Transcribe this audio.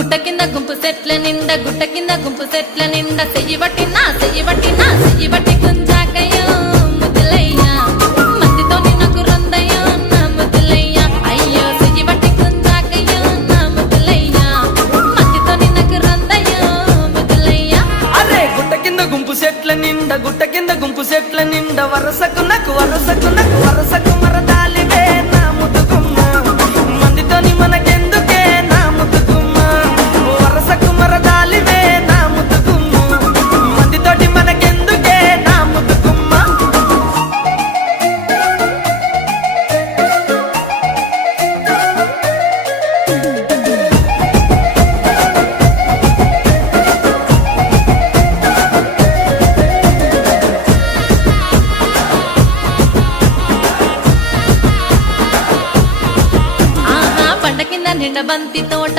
గుట్ట కింద గుంపు సెట్ల నిండా గుట్ట కింద గుంపు సెట్ల నిండా చెయ్యి పట్టినా గుంజాకయ్యో ముద్దులయ్యా మందితో నాకు రొందయ్యో నా ముద్దులయ్యా అయ్యో చెయ్యి పట్టి గుంజాకయ్యో నా ముద్దులయ్యా మందితో నాకు రొందయ్యో ముద్దులయ్యా. అరే గుట్ట కింద గుంపు సెట్ల నిండా గుట్ట కింద గుంపు సెట్ల నిండా వరసకు వరసకు మరదాలివే నా ముద్దుగుమ్మ మందితోని మనకెందుకే నా ముద్దుగుమ్మ వరసకు మరదాలివే నా ముద్దుగుమ్మ మందితోటి మనకెందుకే నా ముద్దుగుమ్మ. ఆహా పంట కింద నిండ బంతి తోట